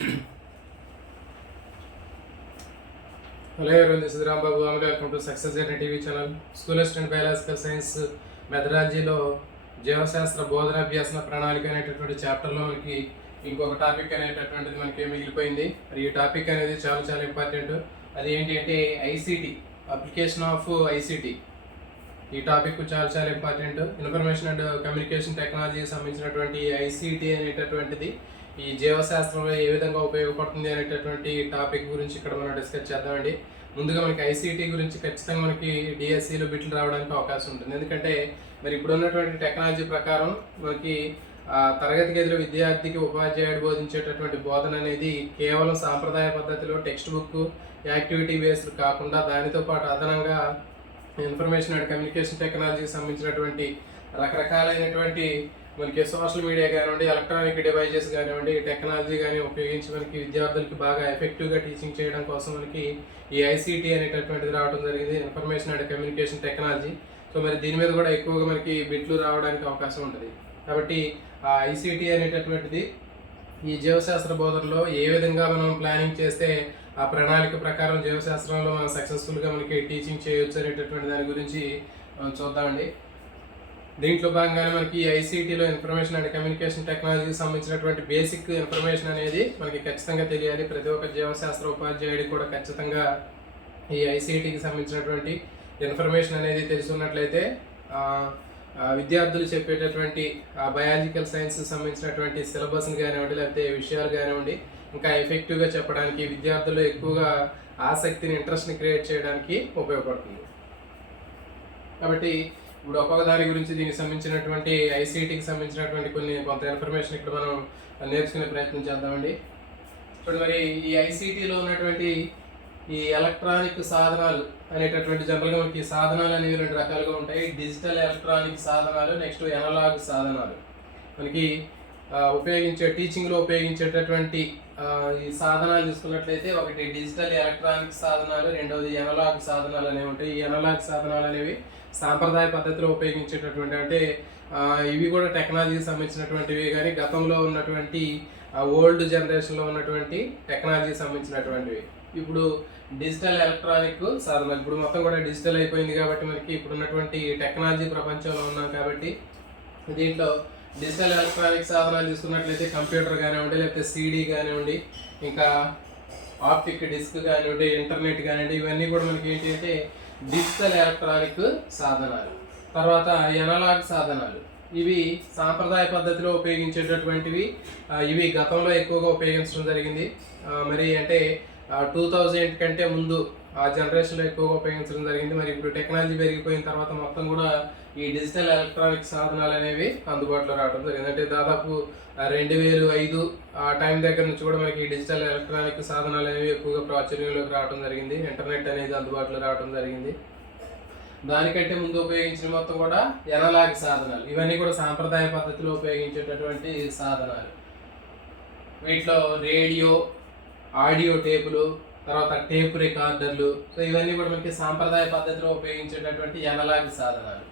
Hello everyone, this is Ram Babu. Welcome to Success Journey TV channel. School Student Biological Science మెథడాలజీలో జీవశాస్త్ర బోధనాభ్యాసన ప్రణాళిక అనేటటువంటి చాప్టర్లో మనకి ఇంకొక topic అనేటటువంటిది మనకి మిగిలిపోయింది. మరి ఈ టాపిక్ అనేది చాలా ఇంపార్టెంట్. అది ఏంటి అంటే ఐసిటి, అప్లికేషన్ ఆఫ్ ఐసిటి. ఈ టాపిక్ చాలా ఇంపార్టెంట్. ఇన్ఫర్మేషన్ అండ్ కమ్యూనికేషన్ టెక్నాలజీకి సంబంధించినటువంటి ఐసిటి అనేటటువంటిది ఈ జీవశాస్త్రంలో ఏ విధంగా ఉపయోగపడుతుంది అనేటటువంటి టాపిక్ గురించి ఇక్కడ మనం డిస్కస్ చేద్దామండి. ముందుగా మనకి ఐసిటి గురించి ఖచ్చితంగా మనకి డిఎస్సిలో బిట్లు రావడానికి అవకాశం ఉంటుంది. ఎందుకంటే మరి ఇప్పుడు ఉన్నటువంటి టెక్నాలజీ ప్రకారం మనకి తరగతి గదిలో విద్యార్థికి ఉపాధ్యాయుడు బోధించేటటువంటి బోధన అనేది కేవలం సాంప్రదాయ పద్ధతిలో టెక్స్ట్ బుక్ యాక్టివిటీ బేస్డ్ కాకుండా దానితో పాటు అదనంగా ఇన్ఫర్మేషన్ అండ్ కమ్యూనికేషన్ టెక్నాలజీకి సంబంధించినటువంటి రకరకాలైనటువంటి మనకి సోషల్ మీడియా కానివ్వండి, ఎలక్ట్రానిక్ డివైజెస్ కానివ్వండి, టెక్నాలజీ కానీ ఉపయోగించి మనకి విద్యార్థులకి బాగా ఎఫెక్టివ్గా టీచింగ్ చేయడం కోసం మనకి ఈ ఐసిటి అనేటటువంటిది రావడం జరిగింది, information and communication technology. So మరి దీని మీద కూడా ఎక్కువగా మనకి బిట్లు రావడానికి అవకాశం ఉంటుంది. కాబట్టి ఆ ఐసిటి అనేటటువంటిది ఈ జీవశాస్త్ర బోధనలో ఏ విధంగా మనం ప్లానింగ్ చేస్తే ఆ ప్రణాళిక ప్రకారం జీవశాస్త్రంలో మనం సక్సెస్ఫుల్గా మనకి టీచింగ్ చేయొచ్చు అనేటటువంటి దాని గురించి మనం చూద్దామండి. దీంట్లో భాగంగానే మనకి ఐసిటిలో ఇన్ఫర్మేషన్ అండ్ కమ్యూనికేషన్ టెక్నాలజీకి సంబంధించినటువంటి బేసిక్ ఇన్ఫర్మేషన్ అనేది మనకి ఖచ్చితంగా తెలియాలి. ప్రతి ఒక్క జీవశాస్త్ర ఉపాధ్యాయుడికి కూడా ఖచ్చితంగా ఈ ఐసిటికి సంబంధించినటువంటి ఇన్ఫర్మేషన్ అనేది తెలుసున్నట్లయితే విద్యార్థులు చెప్పేటటువంటి బయాలజికల్ సైన్స్ సంబంధించినటువంటి సిలబస్ని కానివ్వండి, లేకపోతే విషయాలు కానివ్వండి ఇంకా ఎఫెక్టివ్గా చెప్పడానికి విద్యార్థులు ఎక్కువగా ఆసక్తిని, ఇంట్రెస్ట్ని క్రియేట్ చేయడానికి ఉపయోగపడుతుంది. కాబట్టి ఇప్పుడు ఒక్కొక్క దాని గురించి దీనికి సంబంధించినటువంటి ఐసిటికి సంబంధించినటువంటి కొంత ఇన్ఫర్మేషన్ ఇక్కడ మనం నేర్చుకునే ప్రయత్నం చేద్దామండి. ఇప్పుడు మరి ఈ ఐసిటిలో ఉన్నటువంటి ఈ ఎలక్ట్రానిక్ సాధనాలు అనేటటువంటి జనరల్గా మనకి సాధనాలు అనేవి రెండు రకాలుగా ఉంటాయి. డిజిటల్ ఎలక్ట్రానిక్ సాధనాలు, నెక్స్ట్ ఎనలాగ్ సాధనాలు. మనకి టీచింగ్లో ఉపయోగించేటటువంటి ఈ సాధనాలు చూసుకున్నట్లయితే ఒకటి డిజిటల్ ఎలక్ట్రానిక్ సాధనాలు, రెండవది ఎనలాగ్ సాధనాలు అనేవి ఉంటాయి. ఈ ఎనలాగ్ సాధనాలు అనేవి సాంప్రదాయ పద్ధతిలో ఉపయోగించేటటువంటి, అంటే ఇవి కూడా టెక్నాలజీకి సంబంధించినటువంటివి, కానీ గతంలో ఉన్నటువంటి ఓల్డ్ జనరేషన్లో ఉన్నటువంటి టెక్నాలజీకి సంబంధించినటువంటివి. ఇప్పుడు డిజిటల్ ఎలక్ట్రానిక్ సాధనాలు ఇప్పుడు మొత్తం కూడా డిజిటల్ అయిపోయింది కాబట్టి మనకి ఇప్పుడు ఉన్నటువంటి టెక్నాలజీ ప్రపంచంలో ఉన్నాం కాబట్టి దీంట్లో డిజిటల్ ఎలక్ట్రానిక్ సాధనాలు తీసుకున్నట్లయితే కంప్యూటర్ కానివ్వండి, లేకపోతే సిడి కానివ్వండి, ఇంకా ఆప్టిక్ డిస్క్ కానివ్వండి, ఇంటర్నెట్ కానివ్వండి, ఇవన్నీ కూడా మనకి ఏంటి అంటే డిజిటల్ ఎలక్ట్రానిక్ సాధనాలు. తర్వాత ఎనలాగ్ సాధనాలు, ఇవి సాంప్రదాయ పద్ధతిలో ఉపయోగించేటటువంటివి. ఇవి గతంలో ఎక్కువగా ఉపయోగించడం జరిగింది. మరి అంటే 2000 కంటే ముందు ఆ జనరేషన్లో ఎక్కువగా ఉపయోగించడం జరిగింది. మరి ఇప్పుడు టెక్నాలజీ పెరిగిపోయిన తర్వాత మొత్తం కూడా ఈ డిజిటల్ ఎలక్ట్రానిక్ సాధనాలు అనేవి అందుబాటులో రావడం జరిగింది. అంటే దాదాపు 2005 ఆ టైం దగ్గర నుంచి కూడా మనకి డిజిటల్ ఎలక్ట్రానిక్ సాధనాలు అనేవి ఎక్కువగా ప్రాచుర్యంలోకి రావడం జరిగింది. ఇంటర్నెట్ అనేది అందుబాటులో రావడం జరిగింది. దానికంటే ముందు ఉపయోగించిన మొత్తం కూడా ఎనలాగ్ సాధనాలు. ఇవన్నీ కూడా సాంప్రదాయ పద్ధతిలో ఉపయోగించేటటువంటి సాధనాలు. వీటిలో రేడియో, ఆడియో టేపులు, తర్వాత టేప్ రికార్డర్లు, సో ఇవన్నీ కూడా మనకి సాంప్రదాయ పద్ధతిలో ఉపయోగించేటటువంటి ఎనలాగ్ సాధనాలు.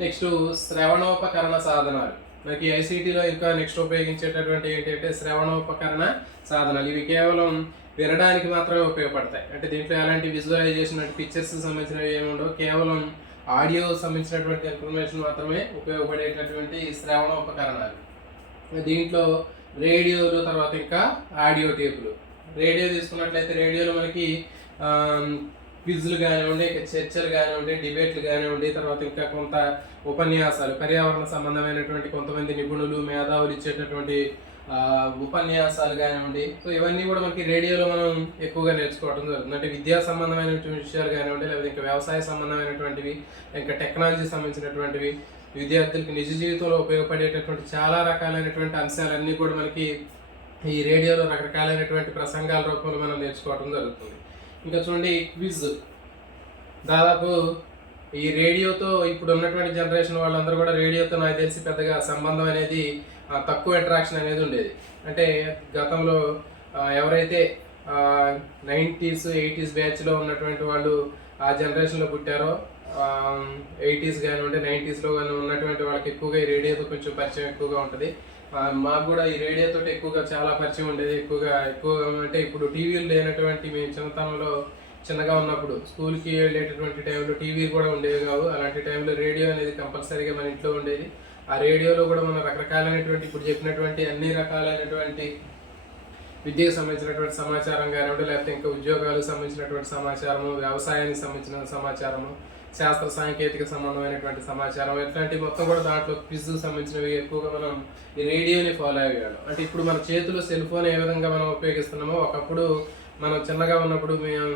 నెక్స్ట్ శ్రవణోపకరణ సాధనాలు. మనకి ఐసిటిలో ఇంకా నెక్స్ట్ ఉపయోగించేటటువంటి ఏంటంటే శ్రవణోపకరణ సాధనాలు. ఇవి కేవలం వినడానికి మాత్రమే ఉపయోగపడతాయి. అంటే దీంట్లో ఎలాంటి విజువలైజేషన్ అంటే పిక్చర్స్ సంబంధించినవి ఏమి ఉండవు, కేవలం ఆడియో సంబంధించినటువంటి ఇన్ఫర్మేషన్ మాత్రమే ఉపయోగపడేటటువంటి శ్రవణోపకరణాలు. దీంట్లో రేడియోలు, తర్వాత ఇంకా ఆడియో టేపులు. రేడియో తీసుకున్నట్లయితే రేడియోలో మనకి క్విజ్లు కానివ్వండి, చర్చలు కానివ్వండి, డిబేట్లు కానివ్వండి, తర్వాత ఇంకా కొంత ఉపన్యాసాలు, పర్యావరణ సంబంధమైనటువంటి కొంతమంది నిపుణులు, మేధావులు ఇచ్చేటటువంటి ఉపన్యాసాలు కానివ్వండి. సో ఇవన్నీ కూడా మనకి రేడియోలో మనం ఎక్కువగా నేర్చుకోవడం జరుగుతుంది. అంటే విద్యా సంబంధమైనటువంటి విషయాలు కానివ్వండి, లేకపోతే ఇంకా వ్యవసాయ సంబంధమైనటువంటివి, ఇంకా టెక్నాలజీ సంబంధించినటువంటివి, విద్యార్థులకి నిజ జీవితంలో ఉపయోగపడేటటువంటి చాలా రకాలైనటువంటి అంశాలన్నీ కూడా మనకి ఈ రేడియోలో రకరకాలైనటువంటి ప్రసంగాల రూపంలో మనం నేర్చుకోవడం జరుగుతుంది. ఇంకా చూడండి క్విజ్. దాదాపు ఈ రేడియోతో ఇప్పుడు ఉన్నటువంటి జనరేషన్ వాళ్ళందరూ కూడా రేడియోతో నాకు తెలిసి పెద్దగా సంబంధం అనేది తక్కువ అట్రాక్షన్ అనేది ఉండేది. అంటే గతంలో ఎవరైతే 90s 80s బ్యాచ్లో ఉన్నటువంటి వాళ్ళు ఆ జనరేషన్లో పుట్టారో, 80s కానివ్వండి 90sలో కానీ ఉన్నటువంటి వాళ్ళకి ఎక్కువగా ఈ రేడియోతో కొంచెం పరిచయం ఎక్కువగా ఉంటుంది. మాకు కూడా ఈ రేడియో తోటి ఎక్కువగా చాలా పరిచయం ఉండేది. ఎక్కువగా అంటే ఇప్పుడు టీవీలు లేనటువంటి మేము చిన్నతనంలో చిన్నగా ఉన్నప్పుడు స్కూల్కి వెళ్ళేటటువంటి టైంలో టీవీ కూడా ఉండేవి కావు. అలాంటి టైంలో రేడియో అనేది కంపల్సరీగా మన ఇంట్లో ఉండేది. ఆ రేడియోలో కూడా మనం రకరకాలైనటువంటి ఇప్పుడు చెప్పినటువంటి అన్ని రకాలైనటువంటి విద్యకు సంబంధించినటువంటి సమాచారం కానివ్వండి, లేకపోతే ఇంకా ఉద్యోగాలకు సంబంధించినటువంటి సమాచారము, వ్యవసాయానికి సంబంధించిన సమాచారము, శాస్త్ర సాంకేతిక సంబంధమైనటువంటి సమాచారం, ఇట్లాంటి మొత్తం కూడా దాంట్లో క్విజ్ సంబంధించినవి ఎక్కువగా మనం ఈ రేడియోని ఫాలో అయ్యేవాళ్ళం. అంటే ఇప్పుడు మన చేతిలో సెల్ ఫోన్ ఏ విధంగా మనం ఉపయోగిస్తున్నామో, ఒకప్పుడు మనం చిన్నగా ఉన్నప్పుడు మేము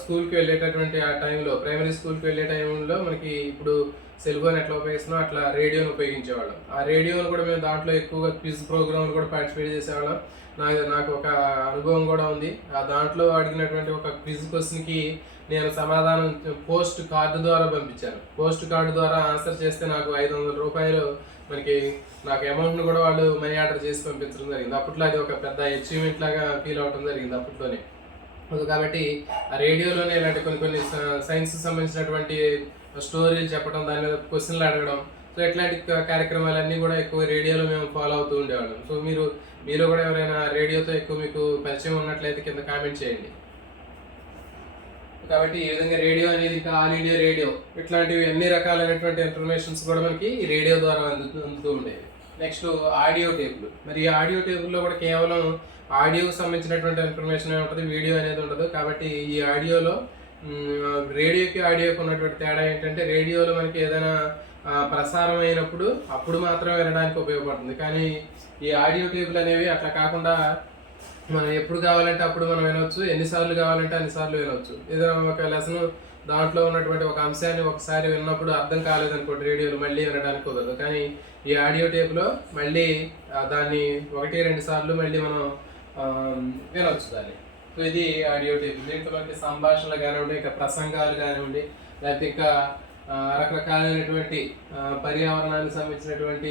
స్కూల్కి వెళ్ళేటటువంటి ఆ టైంలో, ప్రైమరీ స్కూల్కి వెళ్ళే టైంలో మనకి ఇప్పుడు సెల్ ఫోన్ ఎట్లా ఉపయోగిస్తున్నాం అట్లా రేడియోని ఉపయోగించేవాళ్ళం. ఆ రేడియోని కూడా మేము దాంట్లో ఎక్కువగా క్విజ్ ప్రోగ్రామ్లు కూడా పార్టిసిపేట్ చేసేవాళ్ళం. నాకు ఒక అనుభవం కూడా ఉంది. ఆ దాంట్లో అడిగినటువంటి ఒక క్విజ్ క్వశ్చన్కి నేను సమాధానం పోస్ట్ కార్డు ద్వారా పంపించాను. పోస్ట్ కార్డు ద్వారా ఆన్సర్ చేస్తే నాకు 500 రూపాయలు నాకు అమౌంట్ను కూడా వాళ్ళు మనీ ఆర్డర్ చేసి పంపించడం జరిగింది. అప్పట్లో అది ఒక పెద్ద అచీవ్మెంట్ లాగా ఫీల్ అవడం జరిగింది అప్పట్లోనే. కాబట్టి ఆ రేడియోలోనే ఇలాంటి కొన్ని సైన్స్ సంబంధించినటువంటి స్టోరీలు చెప్పడం, దాని మీద క్వశ్చన్లు అడగడం, సో ఇట్లాంటి కార్యక్రమాలన్నీ కూడా ఎక్కువ రేడియోలో మేము ఫాలో అవుతూ ఉండేవాళ్ళం. సో మీలో కూడా ఎవరైనా రేడియోతో ఎక్కువ మీకు పరిచయం ఉన్నట్లయితే కింద కామెంట్ చేయండి. కాబట్టి ఈ విధంగా రేడియో అనేది ఇంకా ఆల్ ఇండియా రేడియో ఇట్లాంటివి అన్ని రకాలైనటువంటి ఇన్ఫర్మేషన్స్ కూడా మనకి ఈ రేడియో ద్వారా అందుతూ ఉండేవి. నెక్స్ట్ ఆడియో టేపులు. మరి ఈ ఆడియో టేపుల్లో కూడా కేవలం ఆడియోకి సంబంధించినటువంటి ఇన్ఫర్మేషన్ ఉంటుంది, వీడియో అనేది ఉండదు. కాబట్టి ఈ ఆడియోలో రేడియోకి ఆడియోకి ఉన్నటువంటి తేడా ఏంటంటే, రేడియోలో మనకి ఏదైనా ప్రసారం అయినప్పుడు అప్పుడు మాత్రమే వినడానికి ఉపయోగపడుతుంది. కానీ ఈ ఆడియో టేపులు అనేవి అట్లా కాకుండా మనం ఎప్పుడు కావాలంటే అప్పుడు మనం వినవచ్చు, ఎన్నిసార్లు కావాలంటే అన్నిసార్లు వినవచ్చు. ఏదైనా ఒక లెసన్ దాంట్లో ఉన్నటువంటి ఒక అంశాన్ని ఒకసారి విన్నప్పుడు అర్థం కాలేదనుకోండి, రేడియోలో మళ్ళీ వినడానికి కుదరదు. కానీ ఈ ఆడియో టేప్లో మళ్ళీ దాన్ని 1-2 సార్లు మళ్ళీ మనం వినవచ్చు దాన్ని. సో ఇది ఆడియో టేప్. దీంట్లో మనకి సంభాషణలు కానివ్వండి, ఇంకా ప్రసంగాలు కానివ్వండి, లేకపోతే ఇంకా రకరకాలైనటువంటి పర్యావరణానికి సంబంధించినటువంటి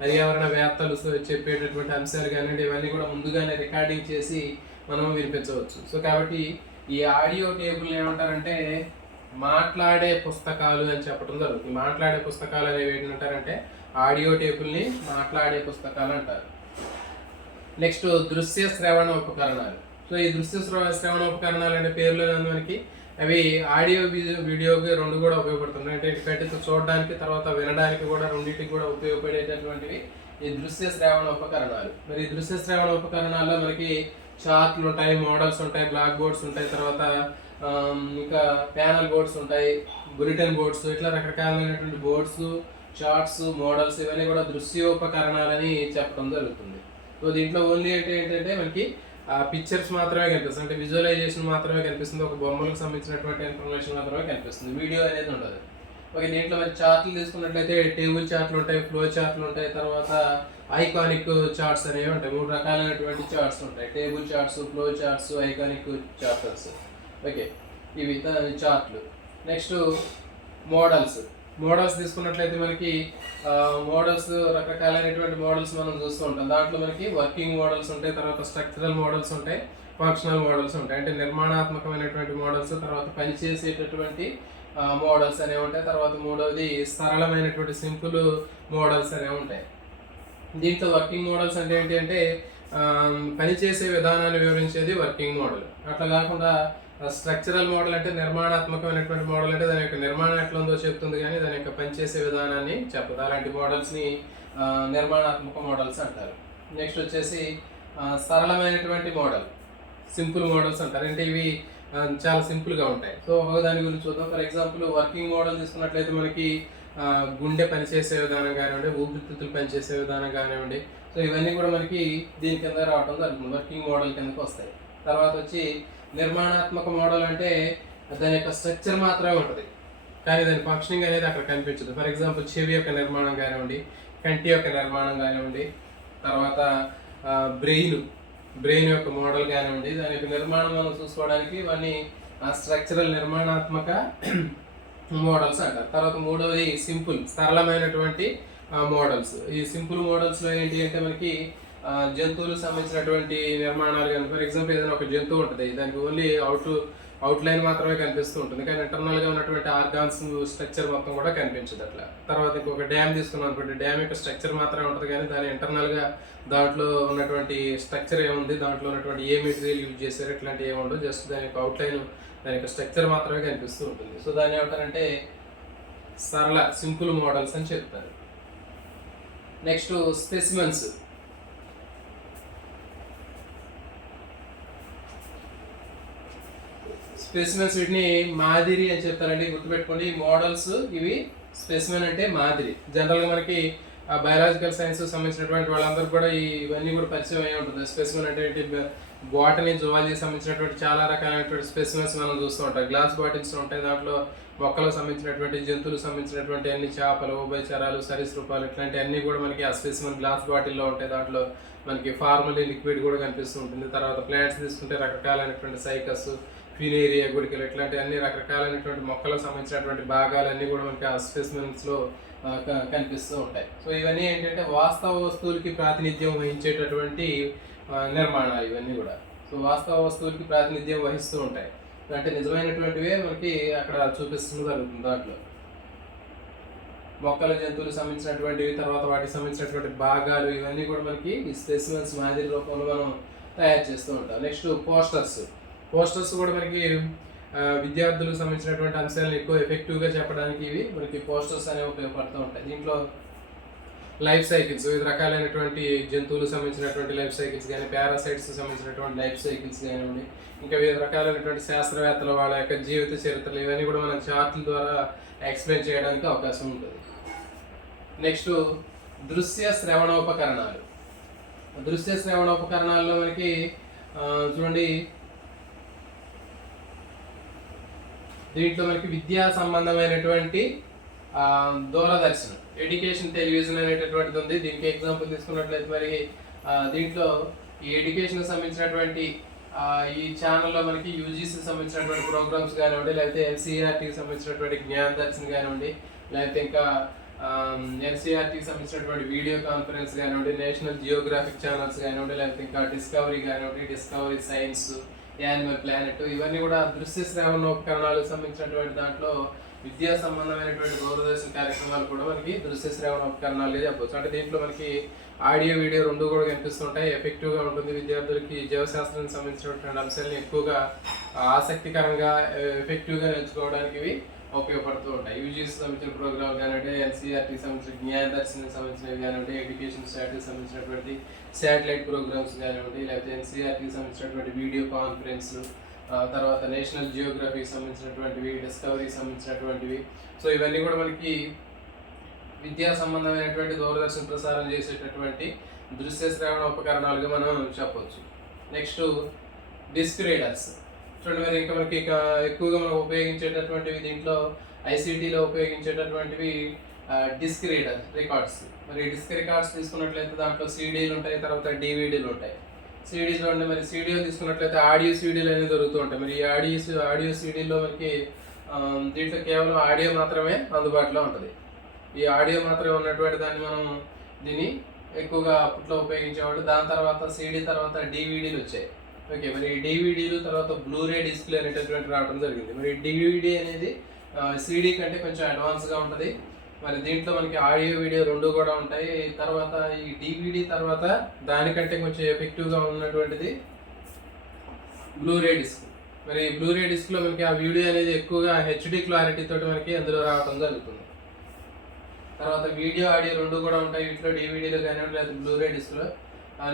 పర్యావరణ వేత్తలు చెప్పేటటువంటి అంశాలు కానివ్వండి, ఇవన్నీ కూడా ముందుగానే రికార్డింగ్ చేసి మనం వినిపించవచ్చు. సో కాబట్టి ఈ ఆడియో టేబుల్ ఏమంటారంటే మాట్లాడే పుస్తకాలు అని చెప్పడం జరుగుతుంది. మాట్లాడే పుస్తకాలు అనేవి ఏంటంటారంటే ఆడియో టేబుల్ని మాట్లాడే పుస్తకాలు అంటారు. నెక్స్ట్ దృశ్య శ్రవణ ఉపకరణాలు. సో ఈ దృశ్య శ్రవణ ఉపకరణాలు అనే పేర్లు మనకి అవి ఆడియో వీడియోకి రెండు కూడా ఉపయోగపడుతున్నాయి. అంటే కంటితో చూడడానికి తర్వాత వినడానికి కూడా రెండింటికి కూడా ఉపయోగపడేటటువంటివి ఈ దృశ్య శ్రవణ ఉపకరణాలు. మరి ఈ దృశ్య శ్రవణ ఉపకరణాల్లో మనకి చార్ట్లు ఉంటాయి, మోడల్స్ ఉంటాయి, బ్లాక్ బోర్డ్స్ ఉంటాయి, తర్వాత ఇంకా ప్యానల్ బోర్డ్స్ ఉంటాయి, బులెటిన్ బోర్డ్స్, ఇట్లా రకరకాలైనటువంటి బోర్డ్స్, చార్ట్స్, మోడల్స్ ఇవన్నీ కూడా దృశ్యోపకరణాలని చెప్పడం జరుగుతుంది. సో దీంట్లో ఓన్లీ ఏంటంటే మనకి పిక్చర్స్ మాత్రమే కనిపిస్తుంది, అంటే విజువలైజేషన్ మాత్రమే కనిపిస్తుంది, ఒక బొమ్మలకు సంబంధించినటువంటి ఇన్ఫర్మేషన్ మాత్రమే కనిపిస్తుంది, వీడియో అనేది ఉండదు. ఓకే, దీంట్లో మరి చార్ట్లు తీసుకున్నట్లయితే టేబుల్ చార్ట్లు ఉంటాయి, ఫ్లో చార్ట్లు ఉంటాయి, తర్వాత ఐకానిక్ చార్ట్స్ అనేవి ఉంటాయి. 3 రకాలైనటువంటి చార్ట్స్ ఉంటాయి: table charts, flow charts, iconic charts. Okay, ఇవి చార్ట్లు. నెక్స్ట్ మోడల్స్ తీసుకున్నట్లయితే మనకి మోడల్స్ రకరకాలైనటువంటి మోడల్స్ మనం చూస్తూ ఉంటాం. దాంట్లో మనకి వర్కింగ్ మోడల్స్ ఉంటాయి, తర్వాత స్ట్రక్చరల్ మోడల్స్ ఉంటాయి, ఫంక్షనల్ మోడల్స్ ఉంటాయి. అంటే నిర్మాణాత్మకమైనటువంటి మోడల్స్, తర్వాత పనిచేసేటటువంటి మోడల్స్ అనేవి ఉంటాయి. తర్వాత మూడవది సరళమైనటువంటి సింపుల్ మోడల్స్ అనేవి ఉంటాయి. దీంట్లో వర్కింగ్ మోడల్స్ అంటే ఏంటి అంటే పనిచేసే విధానాన్ని వివరించేది వర్కింగ్ మోడల్. అట్లా కాకుండా స్ట్రక్చరల్ మోడల్ అంటే నిర్మాణాత్మకమైనటువంటి మోడల్, అంటే దాని యొక్క నిర్మాణం ఎట్లా ఉందో చెప్తుంది కానీ దాని యొక్క పనిచేసే విధానాన్ని చెప్పదు. అలాంటి మోడల్స్ని నిర్మాణాత్మక మోడల్స్ అంటారు. నెక్స్ట్ వచ్చేసి సరళమైనటువంటి మోడల్, సింపుల్ మోడల్స్ అంటారు. అంటే ఇవి చాలా సింపుల్గా ఉంటాయి. సో ఒక దాని గురించి చూద్దాం. ఫర్ ఎగ్జాంపుల్ వర్కింగ్ మోడల్ తీసుకున్నట్లయితే మనకి గుండె పనిచేసే విధానం కానివ్వండి, ఊపిరితిత్తులు పనిచేసే విధానం కానివ్వండి, సో ఇవన్నీ కూడా మనకి దీని కింద రావడం జరుగుతుంది, వర్కింగ్ మోడల్ కిందకి వస్తాయి. తర్వాత వచ్చి నిర్మాణాత్మక మోడల్ అంటే దాని యొక్క స్ట్రక్చర్ మాత్రమే ఉంటుంది, కానీ దాని ఫంక్షనింగ్ అనేది అక్కడ కనిపించదు. ఫర్ ఎగ్జాంపుల్ చెవి యొక్క నిర్మాణం కానివ్వండి, కంటి యొక్క నిర్మాణం కానివ్వండి, తర్వాత బ్రెయిన్ యొక్క మోడల్ కానివ్వండి, దాని యొక్క నిర్మాణం మనం చూసుకోవడానికి ఇవన్నీ స్ట్రక్చరల్ నిర్మాణాత్మక మోడల్స్ అంటారు. తర్వాత మూడవది సింపుల్, సరళమైనటువంటి మోడల్స్. ఈ సింపుల్ మోడల్స్లో ఏంటి అంటే మనకి జంతువులకు సంబంధించినటువంటి నిర్మాణాలు కానీ, ఫర్ ఎగ్జాంపుల్ ఏదైనా ఒక జంతువు ఉంటుంది, దానికి ఓన్లీ అవుట్లైన్ మాత్రమే కనిపిస్తూ ఉంటుంది, కానీ ఇంటర్నల్గా ఉన్నటువంటి ఆర్గాన్స్ స్ట్రక్చర్ మొత్తం కూడా కనిపించదు అట్లా. తర్వాత ఇంకొక డ్యామ్ తీసుకున్నాం అనుకోండి, డ్యామ్ యొక్క స్ట్రక్చర్ మాత్రమే ఉంటుంది, కానీ దాని ఇంటర్నల్గా దాంట్లో ఉన్నటువంటి స్ట్రక్చర్ ఏముంది, దాంట్లో ఉన్నటువంటి ఏ మెటీరియల్ యూజ్ చేశారు ఇట్లాంటివి ఏముండవు, జస్ట్ దాని యొక్క అవుట్లైన్, దాని యొక్క స్ట్రక్చర్ మాత్రమే కనిపిస్తూ ఉంటుంది. సో దాన్ని ఏమంటారంటే సరళ సింపుల్ మోడల్స్ అని చెప్తారు. Next specimens. స్పెసిమెన్స్ వీటిని మాదిరి అని చెప్తారండి, గుర్తుపెట్టుకోండి. మోడల్స్ ఇవి, స్పెసిమెన్ అంటే మాదిరి. జనరల్గా మనకి బయాలజికల్ సైన్స్ సంబంధించినటువంటి వాళ్ళందరూ కూడా ఇవన్నీ కూడా పరిచయం అయి ఉంటుంది. స్పెసిమెన్ అంటే ఏంటి, బాటనీ జువాలజీ సంబంధించినటువంటి చాలా రకాలైనటువంటి స్పెసిమెన్స్ మనం చూస్తూ ఉంటాం. గ్లాస్ బాటిల్స్ ఉంటాయి, దాంట్లో మొక్కలకు సంబంధించినటువంటి, జంతువులకు సంబంధించినటువంటి అన్ని చేపలు, ఉభయచరాలు, సరీసృపాలు ఇట్లాంటి అన్నీ కూడా మనకి ఆ స్పెసిమెన్ గ్లాస్ బాటిల్లో ఉంటాయి. దాంట్లో మనకి ఫార్మలిన్ లిక్విడ్ కూడా కనిపిస్తూ ఉంటుంది. తర్వాత ప్లాంట్స్ తీసుకుంటే రకరకాలైనటువంటి సైకస్, ఫినేరియా, గుడికలు ఇట్లాంటి అన్ని రకరకాలైనటువంటి మొక్కలకు సంబంధించినటువంటి భాగాలన్నీ కూడా మనకి ఆ స్పెసిమెన్స్లో కనిపిస్తూ ఉంటాయి. సో ఇవన్నీ ఏంటంటే వాస్తవ వస్తువులకి ప్రాతినిధ్యం వహించేటటువంటి నిర్మాణాలు ఇవన్నీ కూడా. సో వాస్తవ వస్తువులకి ప్రాతినిధ్యం వహిస్తూ ఉంటాయి, అంటే నిజమైనటువంటివే మనకి అక్కడ చూపిస్తుంది జరుగుతుంది. దాంట్లో మొక్కలు, జంతువులకు సంబంధించినటువంటివి, తర్వాత వాటికి సంబంధించినటువంటి భాగాలు ఇవన్నీ కూడా మనకి ఈ స్పెసిమెన్స్ మాదిరి రూపంలో మనం తయారు చేస్తూ ఉంటాం. నెక్స్ట్ పోస్టర్స్ కూడా మనకి విద్యార్థులకు సంబంధించినటువంటి అంశాలను ఎక్కువ ఎఫెక్టివ్గా చెప్పడానికి ఇవి మనకి పోస్టర్స్ అనేవి ఉపయోగపడుతూ ఉంటాయి. దీంట్లో లైఫ్ సైకిల్స్, వివిధ రకాలైనటువంటి జంతువులకు సంబంధించినటువంటి లైఫ్ సైకిల్స్ కానీ, పారాసైట్స్కి సంబంధించినటువంటి లైఫ్ సైకిల్స్ కానివ్వండి, ఇంకా వివిధ రకాలైనటువంటి శాస్త్రవేత్తల వాళ్ళ యొక్క జీవిత చరిత్రలు ఇవన్నీ కూడా మనం చార్ట్ల ద్వారా ఎక్స్ప్లెయిన్ చేయడానికి అవకాశం ఉంటుంది. నెక్స్ట్ దృశ్య శ్రవణోపకరణాలు. దృశ్య శ్రవణోపకరణాల్లో మనకి చూడండి, దీంట్లో మనకి విద్యా సంబంధమైనటువంటి దూరదర్శనం, ఎడ్యుకేషన్ టెలివిజన్ అనేటటువంటిది ఉంది. దీనికి ఎగ్జాంపుల్ తీసుకున్నట్లయితే మరి దీంట్లో ఈ ఎడ్యుకేషన్ సంబంధించినటువంటి ఈ ఛానల్లో మనకి యూజీసీ సంబంధించినటువంటి ప్రోగ్రామ్స్ కానివ్వండి, లేకపోతే ఎన్సీఆర్టీకి సంబంధించినటువంటి జ్ఞానదర్శన్ కానివ్వండి, లేకపోతే ఇంకా ఎన్సీఆర్టీకి సంబంధించినటువంటి వీడియో కాన్ఫరెన్స్ కానివ్వండి, నేషనల్ జియోగ్రాఫిక్ ఛానల్స్ కానివ్వండి, లేకపోతే ఇంకా డిస్కవరీ కానివ్వండి, డిస్కవరీ సైన్స్, యానిమల్ ప్లానెట్, ఇవన్నీ కూడా దృశ్య శ్రవణోపకరణాలకు సంబంధించినటువంటి దాంట్లో విద్యా సంబంధమైనటువంటి దూరదర్శన కార్యక్రమాలు కూడా మనకి దృశ్య శ్రవణోపకరణాలు చెప్పవచ్చు. అంటే దీంట్లో మనకి ఆడియో, వీడియో రెండు కూడా కనిపిస్తుంటాయి, ఎఫెక్టివ్గా ఉంటుంది. విద్యార్థులకి జీవశాస్త్రానికి సంబంధించినటువంటి అంశాలను ఎక్కువగా ఆసక్తికరంగా ఎఫెక్టివ్గా నేర్చుకోవడానికి ఇవి ఉపయోగపడుతూ ఉంటాయి. యూజీసీ సంబంధించిన ప్రోగ్రామ్ కానివ్వండి, ఎన్సీఆర్టీకి సంబంధించిన జ్ఞానదర్శనకి సంబంధించినవి కానివ్వండి, ఎడ్యుకేషన్ స్టాటస్కి సంబంధించినటువంటి శాటిలైట్ ప్రోగ్రామ్స్ కానివ్వండి, లేకపోతే ఎన్సీఆర్టీకి సంబంధించినటువంటి వీడియో కాన్ఫరెన్స్, తర్వాత నేషనల్ జియోగ్రఫీకి సంబంధించినటువంటివి, డిస్కవరీకి సంబంధించినటువంటివి. సో ఇవన్నీ కూడా మనకి విద్యా సంబంధమైనటువంటి దూరదర్శన ప్రసారం చేసేటటువంటి దృశ్య శ్రవణ ఉపకరణాలుగా మనం చెప్పవచ్చు. Next disc readers. చూడండి, మరి ఇంకా మనకి ఎక్కువగా మనం ఉపయోగించేటటువంటివి దీంట్లో ఐసీటీలో ఉపయోగించేటటువంటివి డిస్క్ రీడర్ రికార్డ్స్. మరి డిస్క్ రికార్డ్స్ తీసుకున్నట్లయితే దాంట్లో సీడీలు ఉంటాయి, తర్వాత డివిడీలు ఉంటాయి. సీడీస్లో ఉండే మరి సీడీలు తీసుకున్నట్లయితే ఆడియో సీడీలు అనేది దొరుకుతూ ఉంటాయి. మరి ఈ ఆడియో సీడీల్లో మనకి దీంట్లో కేవలం ఆడియో మాత్రమే అందుబాటులో ఉంటుంది. ఈ ఆడియో మాత్రమే ఉన్నటువంటి దాన్ని మనం దీన్ని ఎక్కువగా అప్పట్లో ఉపయోగించేవాడు. దాని తర్వాత సీడీ తర్వాత డివిడీలు వచ్చాయి. ఓకే, మరి డివిడీలు తర్వాత బ్లూరే డిస్ప్లే అనేటటువంటి రావడం జరిగింది. మరి డివిడీ అనేది సీడీ కంటే కొంచెం అడ్వాన్స్గా ఉంటుంది. మరి దీంట్లో మనకి ఆడియో, వీడియో రెండు కూడా ఉంటాయి. తర్వాత ఈ డివిడి తర్వాత దానికంటే కొంచెం ఎఫెక్టివ్గా ఉన్నటువంటిది బ్లూరే డిస్క్. మరి బ్లూరే డిస్క్లో మనకి ఆ వీడియో అనేది ఎక్కువగా హెచ్డి క్లారిటీ తోటి మనకి అందులో రావడం జరుగుతుంది. తర్వాత వీడియో, ఆడియో రెండు కూడా ఉంటాయి వీటిలో, డివిడీలో కానివ్వండి లేదా బ్లూరే డిస్క్లో.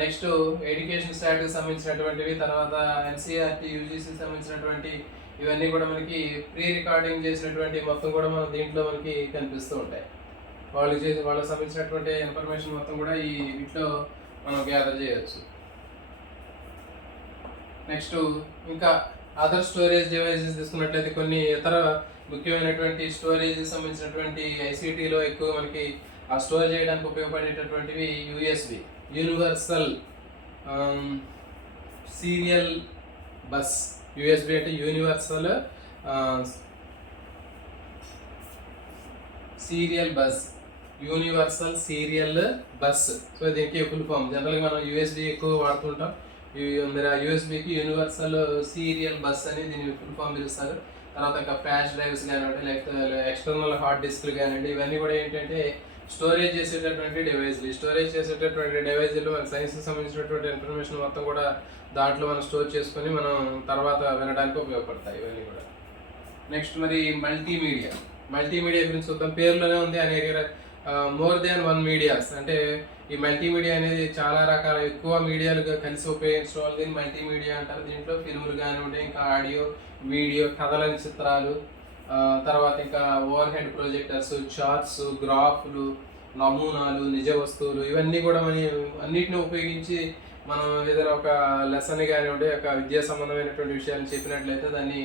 నెక్స్ట్ ఎడ్యుకేషన్ స్టాట్కి సంబంధించినటువంటివి, తర్వాత ఎన్సీఆర్టీ, యూజీసీకి సంబంధించినటువంటి ఇవన్నీ కూడా మనకి ప్రీ రికార్డింగ్ చేసినటువంటి మొత్తం కూడా మన దీంట్లో మనకి కనిపిస్తూ ఉంటాయి. వాళ్ళకి సంబంధించినటువంటి ఇన్ఫర్మేషన్ మొత్తం కూడా ఈ వీటిలో మనం గ్యాదర్ చేయవచ్చు. నెక్స్ట్ ఇంకా అదర్ స్టోరేజ్ డివైజెస్ తీసుకున్నట్లయితే కొన్ని ఇతర ముఖ్యమైనటువంటి స్టోరేజ్ సంబంధించినటువంటి ఐసీటీలో ఎక్కువ మనకి ఆ స్టోర్ చేయడానికి ఉపయోగపడేటటువంటివి USB, universal serial bus. USB అంటే universal serial bus, universal serial bus. So దీనికి ఫుల్ ఫామ్. జనరల్గా మనం యూఎస్బి ఎక్కువ వాడుతుంటాం. యూఎస్బికి యూనివర్సల్ సీరియల్ బస్ అని దీన్ని ఫుల్ ఫామ్ పిలుస్తారు. తర్వాత ఇంకా ఫ్లాష్ డ్రైవ్స్ కానివ్వండి, లేకపోతే ఎక్స్టర్నల్ హార్డ్ డిస్క్లు కానివ్వండి, ఇవన్నీ కూడా ఏంటంటే స్టోరేజ్ చేసేటటువంటి డివైజ్లు. స్టోరేజ్ చేసేటటువంటి డివైజ్లు మన సైన్స్కి సంబంధించినటువంటి ఇన్ఫర్మేషన్ మొత్తం కూడా దాంట్లో మనం స్టోర్ చేసుకొని మనం తర్వాత వినడానికి ఉపయోగపడతాయి ఇవన్నీ కూడా. నెక్స్ట్ మరి మల్టీమీడియా గురించి చూద్దాం. పేరులోనే ఉంది అనేక మోర్ దాన్ వన్ మీడియాస్. అంటే ఈ మల్టీమీడియా అనేది చాలా రకాల ఎక్కువ మీడియాలుగా కలిసి ఉపయోగించడం వల్ల దీన్ని మల్టీమీడియా అంటారు. దీంట్లో ఫిల్ములు కానివ్వండి, ఇంకా ఆడియో, వీడియో, కథలని చిత్రాలు, తర్వాత ఇంకా ఓవర్ హెడ్ ప్రొజెక్టర్స్, చార్ట్స్, గ్రాఫ్లు, నమూనాలు, నిజ వస్తువులు, ఇవన్నీ కూడా అన్నిటిని ఉపయోగించి మనం ఏదైనా ఒక లెసన్ కానివ్వండి, ఒక విద్యా సంబంధమైనటువంటి విషయాలు చెప్పినట్లయితే దాన్ని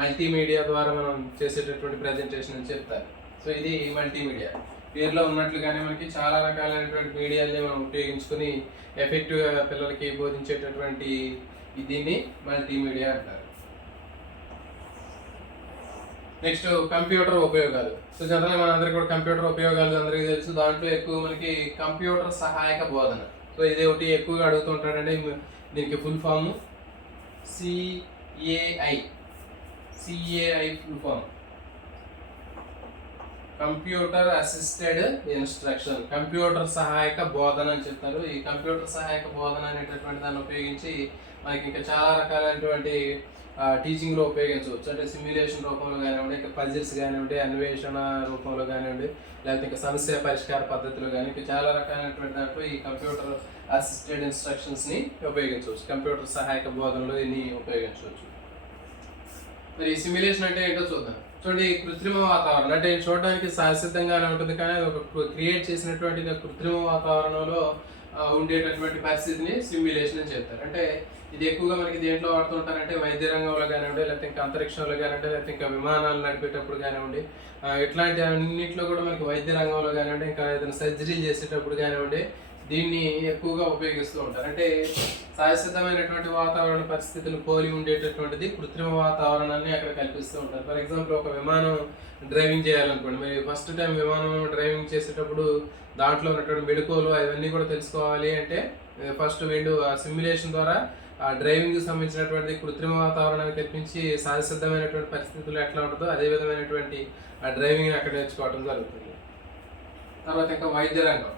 మల్టీమీడియా ద్వారా మనం చేసేటటువంటి ప్రజెంటేషన్ అని చెప్తారు. సో ఇది మల్టీమీడియా. పేరులో ఉన్నట్లుగానే మనకి చాలా రకాలైనటువంటి మీడియాని మనం ఉపయోగించుకొని ఎఫెక్టివ్గా పిల్లలకి బోధించేటటువంటి దీన్ని మల్టీమీడియా అంటారు. నెక్స్ట్ కంప్యూటర్ ఉపయోగాలు. సో జనరల్గా మనందరికీ కూడా కంప్యూటర్ ఉపయోగాలు అందరికీ తెలుసు. దాంట్లో ఎక్కువ మనకి కంప్యూటర్ సహాయక బోధన. సో ఇది ఒకటి ఎక్కువగా అడుగుతుంటాడండి. దీనికి full form CAI full form computer assisted instruction, computer సహాయక బోధన అని చెప్తారు. ఈ కంప్యూటర్ సహాయక బోధన అనేటటువంటి దాన్ని ఉపయోగించి మనకి ఇంకా చాలా రకాలైనటువంటి టీచింగ్లో ఉపయోగించవచ్చు. అంటే సిమ్యులేషన్ రూపంలో కానివ్వండి, ఇంకా పజిల్స్ కానివ్వండి, అన్వేషణ రూపంలో కానివ్వండి, లేకపోతే ఇంకా సమస్య పరిష్కార పద్ధతులు కానీ ఇంకా చాలా రకాలైనటువంటి దాంట్లో ఈ కంప్యూటర్ అసిస్టెడ్ ఇన్స్ట్రక్షన్స్ని ఉపయోగించవచ్చు. కంప్యూటర్ సహాయక బోధనలో దీన్ని ఉపయోగించవచ్చు. మరి సిమ్యులేషన్ అంటే ఏంటో చూద్దాం. చూడండి, కృత్రిమ వాతావరణం అంటే చూడడానికి సహసిద్ధంగానే ఉంటుంది, కానీ అది ఒక క్రియేట్ చేసినటువంటి కృత్రిమ వాతావరణంలో ఉండేటటువంటి పరిస్థితిని సిమ్యులేషన్ అని చెప్తారు. అంటే ఇది ఎక్కువగా మనకి దేంట్లో వాడుతుంటారంటే వైద్య రంగంలో కానివ్వండి, లేకపోతే ఇంకా అంతరిక్షంలో కానివ్వండి, లేకపోతే ఇంకా విమానాలు నడిపేటప్పుడు కానివ్వండి, ఇట్లాంటి అన్నింటిలో కూడా మనకి వైద్య రంగంలో కానివ్వండి, ఇంకా ఏదైనా సర్జరీలు చేసేటప్పుడు కానివ్వండి దీన్ని ఎక్కువగా ఉపయోగిస్తూ ఉంటారు. అంటే సహజసిద్ధమైనటువంటి వాతావరణ పరిస్థితులు పోలి ఉండేటటువంటిది కృత్రిమ వాతావరణాన్ని అక్కడ కల్పిస్తూ ఉంటారు. ఫర్ ఎగ్జాంపుల్ ఒక విమానం డ్రైవింగ్ చేయాలనుకోండి, మరి ఫస్ట్ టైం విమానం డ్రైవింగ్ చేసేటప్పుడు దాంట్లో ఉన్నటువంటి మెళకువలు అవన్నీ కూడా తెలుసుకోవాలి అంటే ఫస్ట్ వీళ్ళు ఆ సిమ్యులేషన్ ద్వారా ఆ డ్రైవింగ్కి సంబంధించినటువంటి కృత్రిమ వాతావరణాన్ని కల్పించి సహజసిద్ధమైనటువంటి పరిస్థితులు ఎట్లా ఉంటుందో అదే విధమైనటువంటి ఆ డ్రైవింగ్ని అక్కడ నేర్చుకోవడం జరుగుతుంది. తర్వాత ఇంకా వైద్య రంగం,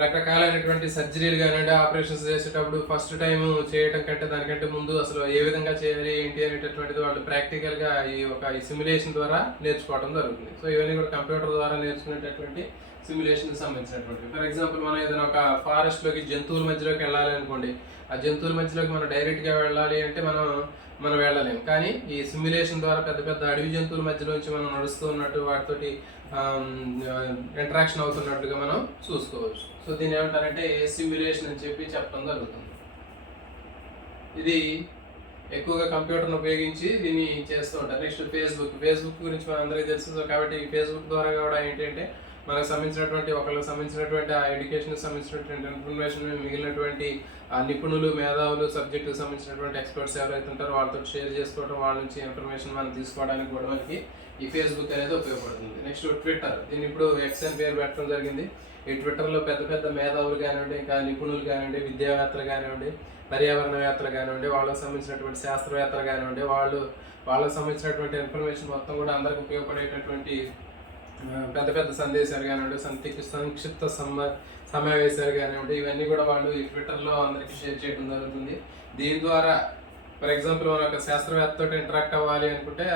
రకరకాలైనటువంటి సర్జరీలు కానివ్వండి, ఆపరేషన్స్ చేసేటప్పుడు ఫస్ట్ టైం చేయటం కంటే దానికంటే ముందు అసలు ఏ విధంగా చేయాలి ఏంటి అనేటటువంటిది వాళ్ళు ప్రాక్టికల్గా ఈ సిమ్యులేషన్ ద్వారా నేర్చుకోవడం జరుగుతుంది. సో ఇవన్నీ కూడా కంప్యూటర్ ద్వారా నేర్చుకునేటటువంటి సిమ్యులేషన్కి సంబంధించినటువంటి. ఫర్ ఎగ్జాంపుల్ మనం ఏదైనా ఒక ఫారెస్ట్లోకి జంతువుల మధ్యలోకి వెళ్ళాలి అనుకోండి, ఆ జంతువుల మధ్యలోకి మనం డైరెక్ట్గా వెళ్ళాలి అంటే మనం వెళ్ళలేము. కానీ ఈ సిమ్యులేషన్ ద్వారా పెద్ద పెద్ద అడవి జంతువుల మధ్యలోంచి మనం నడుస్తూ ఉన్నట్టు వాటితోటి ఇంటరాక్షన్ అవుతున్నట్టుగా మనం చూసుకోవచ్చు. సో దీన్ని ఏమంటారంటే సిమ్యులేషన్ అని చెప్పి చెప్పడం జరుగుతుంది. ఇది ఎక్కువగా కంప్యూటర్ను ఉపయోగించి దీన్ని చేస్తూ ఉంటారు. నెక్స్ట్ ఫేస్బుక్ గురించి మన అందరికీ తెలుసు. కాబట్టి ఫేస్బుక్ ద్వారా కూడా ఏంటంటే మనకు సంబంధించినటువంటి ఒకళ్ళకి సంబంధించినటువంటి ఆ ఎడ్యుకేషన్కి సంబంధించినటువంటి ఇన్ఫర్మేషన్ మిగిలినటువంటి ఆ నిపుణులు, మేధావులు, సబ్జెక్టుకి సంబంధించినటువంటి ఎక్స్పర్ట్స్ ఎవరైతే ఉంటారో వాళ్ళతో షేర్ చేసుకోవడం, వాళ్ళ నుంచి ఇన్ఫర్మేషన్ మనం తీసుకోవడానికి కూడా మనకి ఈ ఫేస్బుక్ అనేది ఉపయోగపడుతుంది. నెక్స్ట్ ట్విట్టర్, దీన్ని ఇప్పుడు ఎక్స్ అని పేరు పెట్టడం జరిగింది. ఈ ట్విట్టర్లో పెద్ద పెద్ద మేధావులు కానివ్వండి, ఇంకా నిపుణులు కానివ్వండి, విద్యావేత్తలు కానివ్వండి, పర్యావరణవేత్తలు కానివ్వండి, వాళ్ళకి సంబంధించినటువంటి శాస్త్రవేత్తలు కానివ్వండి, వాళ్ళకి సంబంధించినటువంటి ఇన్ఫర్మేషన్ మొత్తం కూడా అందరికి ఉపయోగపడేటటువంటి పెద్ద పెద్ద సందేశాలు కానివ్వండి, సంక్షిప్త సమావేశాలు కానివ్వండి, ఇవన్నీ కూడా వాళ్ళు ఈ ట్విట్టర్లో అందరికీ షేర్ చేయడం జరుగుతుంది. దీని ద్వారా ఫర్ ఎగ్జాంపుల్ మనం ఒక శాస్త్రవేత్తతో ఇంటరాక్ట్ అవ్వాలి అనుకుంటే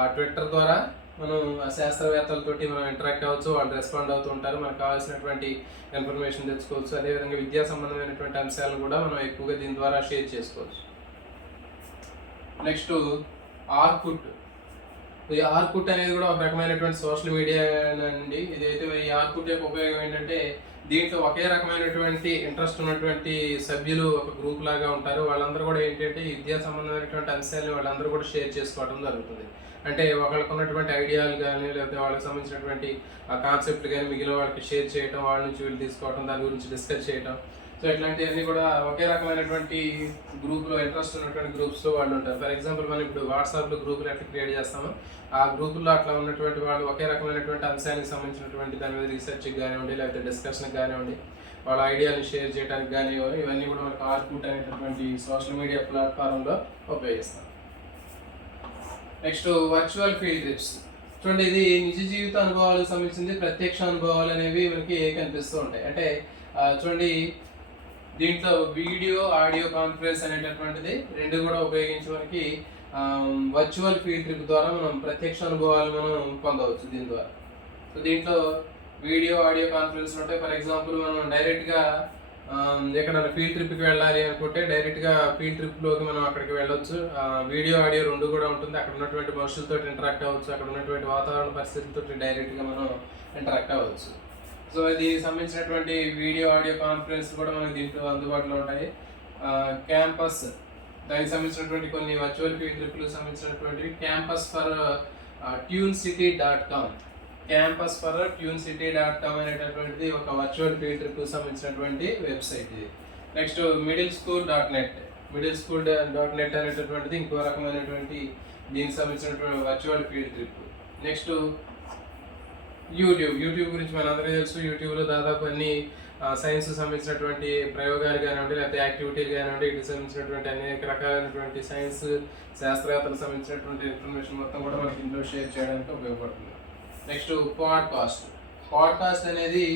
ఆ ట్విట్టర్ ద్వారా మనం ఆ శాస్త్రవేత్తలతోటి మనం ఇంటరాక్ట్ అవ్వచ్చు, వాళ్ళు రెస్పాండ్ అవుతూ ఉంటారు, మనకు కావాల్సినటువంటి ఇన్ఫర్మేషన్ తెచ్చుకోవచ్చు. అదేవిధంగా విద్యా సంబంధమైనటువంటి అంశాలను కూడా మనం ఎక్కువగా దీని ద్వారా షేర్ చేసుకోవచ్చు. Next Orkut. ఈ ఆర్కుట్ అనేది కూడా ఒక రకమైనటువంటి సోషల్ మీడియా అండి. ఇదైతే ఈ ఆర్కుట్ యొక్క ఉపయోగం ఏంటంటే దీంట్లో ఒకే రకమైనటువంటి ఇంట్రెస్ట్ ఉన్నటువంటి సభ్యులు ఒక గ్రూప్ లాగా ఉంటారు. వాళ్ళందరూ కూడా ఏంటంటే విద్యా సంబంధమైనటువంటి అంశాలను వాళ్ళందరూ కూడా షేర్ చేసుకోవడం జరుగుతుంది. అంటే ఒకళ్ళకు ఉన్నటువంటి ఐడియాలు కానీ లేకపోతే వాళ్ళకి సంబంధించినటువంటి ఆ కాన్సెప్ట్ కానీ మిగిలిన వాళ్ళకి షేర్ చేయడం, వాళ్ళ నుంచి వీళ్ళు తీసుకోవడం, దాని గురించి డిస్కస్ చేయడం. సో ఇట్లాంటివన్నీ కూడా ఒకే రకమైనటువంటి గ్రూప్లో ఇంట్రెస్ట్ ఉన్నటువంటి గ్రూప్స్లో వాళ్ళు ఉంటారు. ఫర్ ఎగ్జాంపుల్ మనం ఇప్పుడు వాట్సాప్లో గ్రూపులు ఎట్లా క్రియేట్ చేస్తామో ఆ గ్రూపుల్లో అట్లా ఉన్నటువంటి వాళ్ళు ఒకే రకమైనటువంటి అంశానికి సంబంధించినటువంటి దాని మీద రీసెర్చ్కి కానివ్వండి, లేకపోతే డిస్కషన్కి కానివ్వండి, వాళ్ళ ఐడియాని షేర్ చేయడానికి కానీ ఇవన్నీ కూడా మనకి ఆర్కుట్ అనేటటువంటి సోషల్ మీడియా ప్లాట్ఫారంలో ఉపయోగిస్తాం. Next virtual field trips. చూడండి, ఇది నిజ జీవిత అనుభవాలకు సంబంధించింది. ప్రత్యక్ష అనుభవాలు అనేవి మనకి కనిపిస్తూ ఉంటాయి. అంటే చూడండి, దీంట్లో వీడియో ఆడియో కాన్ఫరెన్స్ అనేటటువంటిది రెండు కూడా ఉపయోగించి మనకి వర్చువల్ ఫీల్డ్ ట్రిప్ ద్వారా మనం ప్రత్యక్ష అనుభవాలు మనం పొందవచ్చు దీని ద్వారా. సో దీంట్లో వీడియో ఆడియో కాన్ఫరెన్స్ ఉంటాయి. ఫర్ ఎగ్జాంపుల్ మనం డైరెక్ట్గా ఎక్కడైనా ఫీల్డ్ ట్రిప్కి వెళ్ళాలి అనుకుంటే డైరెక్ట్గా ఫీల్డ్ ట్రిప్లోకి మనం అక్కడికి వెళ్ళొచ్చు. వీడియో ఆడియో రెండు కూడా ఉంటుంది. అక్కడ ఉన్నటువంటి మనుషులతో ఇంటరాక్ట్ అవ్వచ్చు, అక్కడ ఉన్నటువంటి వాతావరణ పరిస్థితులతో డైరెక్ట్గా మనం ఇంటరాక్ట్ అవ్వచ్చు. సో దీనికి సంబంధించినటువంటి వీడియో ఆడియో కాన్ఫరెన్స్ కూడా మనకి దీంట్లో అందుబాటులో ఉంటాయి. క్యాంపస్, దానికి సంబంధించినటువంటి కొన్ని వర్చువల్ ఫీల్డ్ ట్రిప్లకు సంబంధించినటువంటి క్యాంపస్ ఫర్ tunescity.com tunescity.com అనేటటువంటిది ఒక వర్చువల్ ఫీల్డ్ ట్రిప్ సంబంధించినటువంటి వెబ్సైట్ ఇది. నెక్స్ట్ middleschool.net అనేటటువంటిది ఇంకో రకమైనటువంటి దీనికి సంబంధించినటువంటి virtual field trip. Next YouTube గురించి మనందరికీ తెలుసు. యూట్యూబ్లో దాదాపు అన్ని సైన్స్ సంబంధించినటువంటి ప్రయోగాలు కానివ్వండి, లేకపోతే యాక్టివిటీలు కానివ్వండి, వీటికి సంబంధించినటువంటి అనేక రకాలైనటువంటి సైన్స్ శాస్త్రవేత్తలకు సంబంధించినటువంటి ఇన్ఫర్మేషన్ మొత్తం కూడా మనకి ఇంట్లో షేర్ చేయడానికి ఉపయోగపడుతుంది. నెక్స్ట్ పాడ్కాస్ట్ అనేది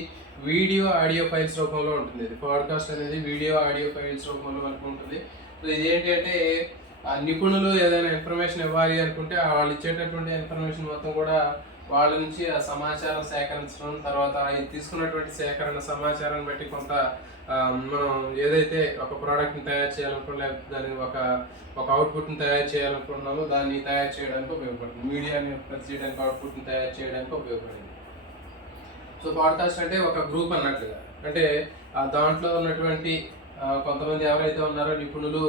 వీడియో ఆడియో ఫైల్స్ రూపంలో ఉంటుంది. ఇది పాడ్కాస్ట్ అనేది వీడియో ఆడియో ఫైల్స్ రూపంలో మనకు ఉంటుంది. సో ఇది ఏంటి అంటే నిపుణులు ఏదైనా ఇన్ఫర్మేషన్ ఇవ్వాలి అనుకుంటే వాళ్ళు ఇచ్చేటటువంటి ఇన్ఫర్మేషన్ మొత్తం కూడా వాళ్ళ నుంచి ఆ సమాచారం సేకరించడం, తర్వాత తీసుకున్నటువంటి సేకరణ సమాచారాన్ని బట్టి కొంత మనం ఏదైతే ఒక ప్రోడక్ట్ని తయారు చేయాలనుకుంటే, లేకపోతే దాన్ని ఒక అవుట్పుట్ని తయారు చేయాలనుకుంటున్నామో దాన్ని తయారు చేయడానికి ఉపయోగపడుతుంది. మీడియాని ఉత్పత్తి చేయడానికి, అవుట్పుట్ని తయారు చేయడానికి ఉపయోగపడింది. సో పాడ్కాస్ట్ అంటే ఒక గ్రూప్ అన్నట్లుగా, అంటే దాంట్లో ఉన్నటువంటి కొంతమంది ఎవరైతే ఉన్నారో నిపుణులు